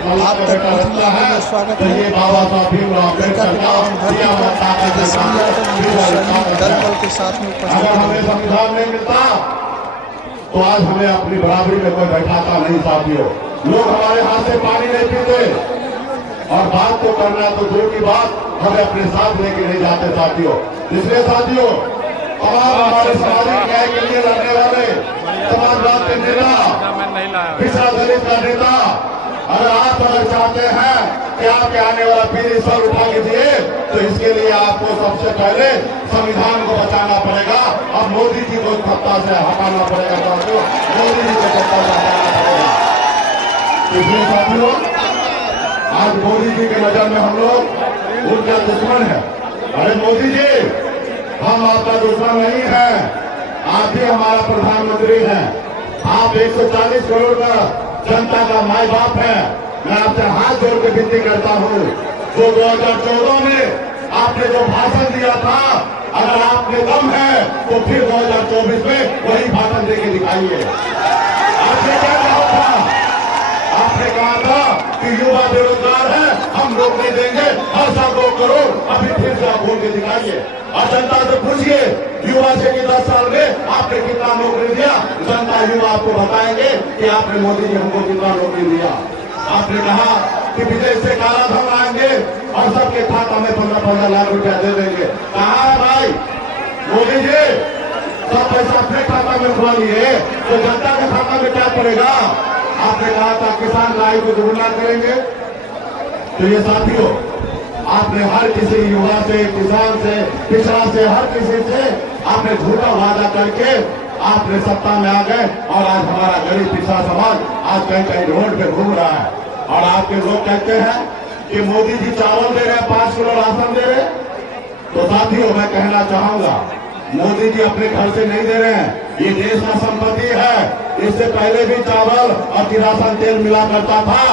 आप तक पहुँचने के लिए स्वागत है। लेकर दल बल के साथ में उपस्थित हमें संविधान नहीं मिलता तो आज हमें अपनी बराबरी में कोई बैठाता नहीं साथियों। लोग हमारे हाथ से पानी नहीं पीते और बात तो करना तो दूर की बात हमें अपने साथ लेके नहीं जाते साथियों। इसलिए साथियों तमाम हमारे सामाजिक न्याय के लिए लड़ने वाले समाजवाद के नेता, पिछड़ा दलित का नेता, अगर चाहते हैं कि आपके आने वाला पीढ़ी सर उठा लीजिए तो इसके लिए आपको सबसे पहले संविधान को बचाना पड़ेगा और मोदी जी को सत्ता से हटाना पड़ेगा साथियों। मोदी जी को सत्ता से हटाना पड़ेगा। इसलिए साथियों आज मोदी जी के नजर में हम लोग उनका दुश्मन है। अरे मोदी जी हम आपका दुश्मन नहीं है, आप ही हमारा प्रधानमंत्री हैं। आप 140 करोड़ का जनता का माई बाप है। मैं आपसे हाथ जोड़ के विनती करता हूँ, जो 2014 में आपने जो भाषण दिया था, अगर आपने दम है तो फिर 2024 में वही भाषण देके दिखाइए। आपने क्या कहा था? आपने कहा था कि युवा बेरोजगार है, हम रोक नहीं देंगे, हर साल 2 करोड़। अभी फिर से आप बोल के दिखाइए और जनता से पूछिए युवा से कि 10 साल में आपने कितना नौकरी दिया। जनता युवा आपको बताएंगे कि आपने मोदी जी हमको कितना नौकरी दिया। आपने कहा कि विदेश से काला धन आएंगे और सबके खाता में 15-15 लाख रुपया दे देंगे। कहा है भाई मोदी जी? सब पैसा अपने खाता में खुआ लिए तो जनता के खाता में क्या पड़ेगा? आपने कहा था किसान का आय को दुगुना करेंगे। तो ये साथियों आपने हर किसी युवा से, किसान से, पिछड़ा से, हर किसी से आपने झूठा वादा करके आपने सत्ता में आ गए और आज हमारा गरीब पिछड़ा समाज आज कहीं कहीं रोड पे घूम रहा है। और आपके लोग कहते हैं कि मोदी जी चावल दे रहे हैं, 5 किलो राशन दे रहे हैं। तो साथियों मैं कहना चाहूंगा मोदी जी अपने घर से नहीं दे रहे हैं, ये देश का संपत्ति है। इससे पहले भी चावल और किरासन तेल मिला करता था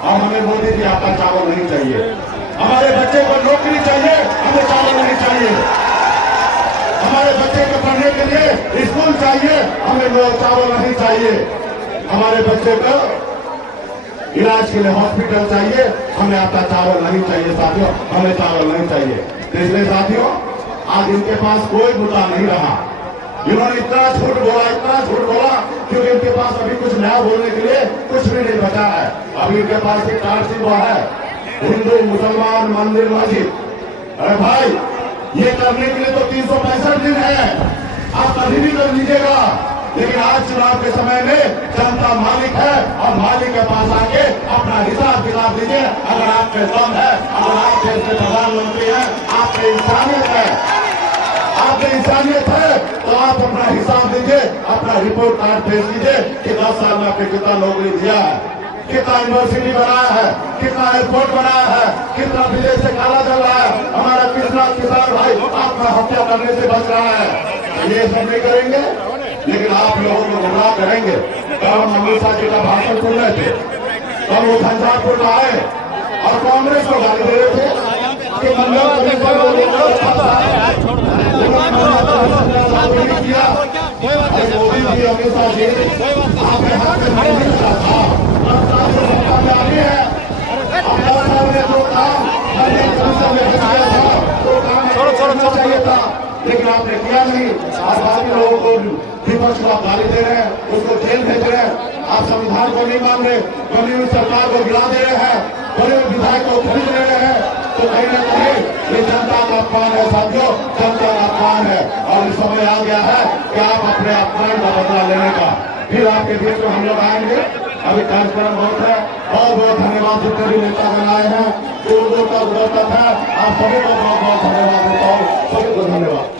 और हमें मोदी जी आपका चावल नहीं चाहिए। हमारे बच्चे को नौकरी चाहिए, हमें चावल नहीं चाहिए। हमारे बच्चे को पढ़ने के लिए स्कूल चाहिए, हमें चावल नहीं चाहिए। हमारे बच्चे को इलाज के लिए हॉस्पिटल चाहिए, हमें आपका चावल नहीं चाहिए साथियों, हमें चावल नहीं चाहिए। इसलिए साथियों आज इनके पास कोई मुद्दा नहीं रहा। इन्होंने इतना झूठ बोला क्योंकि इनके पास अभी कुछ नया बोलने के लिए कुछ भी नहीं बचा है। अभी इनके पास एक कार्ड सिर्फ है हिंदू मुसलमान मंदिर मस्जिद। अरे भाई ये करने के लिए तो 365 दिन है, आप कभी भी कर लीजिएगा। लेकिन आज चुनाव के समय में जनता मालिक है और मालिक के पास आके अपना हिसाब किताब दीजिए। अगर आप पे दम है, अगर आप देश के प्रधानमंत्री हैं, आप पे इंसानियत है, तो आप अपना हिसाब दीजिए, अपना रिपोर्ट कार्ड भेज दीजिए कि 10 साल में आपने कितना नौकरी दिया है, कितना यूनिवर्सिटी बनाया है, कितना एयरपोर्ट बनाया है, कितना विदेश से काला चल रहा है, हमारा किसान भाई आत्महत्या करने से बच रहा है। ये सब नहीं करेंगे लेकिन आप लोगों को गुमराह करेंगे। कल हम अमित शाह जी का भाषण सुन रहे थे, कल वो झंझारपुर में आए और कांग्रेस को गाली दे रहे थे कि मोदी जी अमित शाह जी आपके हाथ में नहीं मिलता था, चाहिए था लेकिन आपने किया नहीं। आज बाकी लोगों को विपक्ष को आप गाली दे रहे हैं, उसको जेल भेज रहे हैं। आप संविधान को नहीं मान रहे, बनी हुई सरकार को गिरा दे रहे हैं, बड़े विधायक को खरीद रहे हैं। तो कहीं ना कहीं ये जनता का अपमान है साथियों, जनता का अपमान है। और इस समय आ गया है कि आप अपने अपमान का बदला लेने का। फिर आपके बीच में हम लोग आएंगे। अभी कार्यक्रम बहुत है। बहुत बहुत धन्यवाद जितने भी नेतागण आए हैं, दूर दूर तक है। आप सभी को बहुत बहुत धन्यवाद देता हूँ, सभी को धन्यवाद।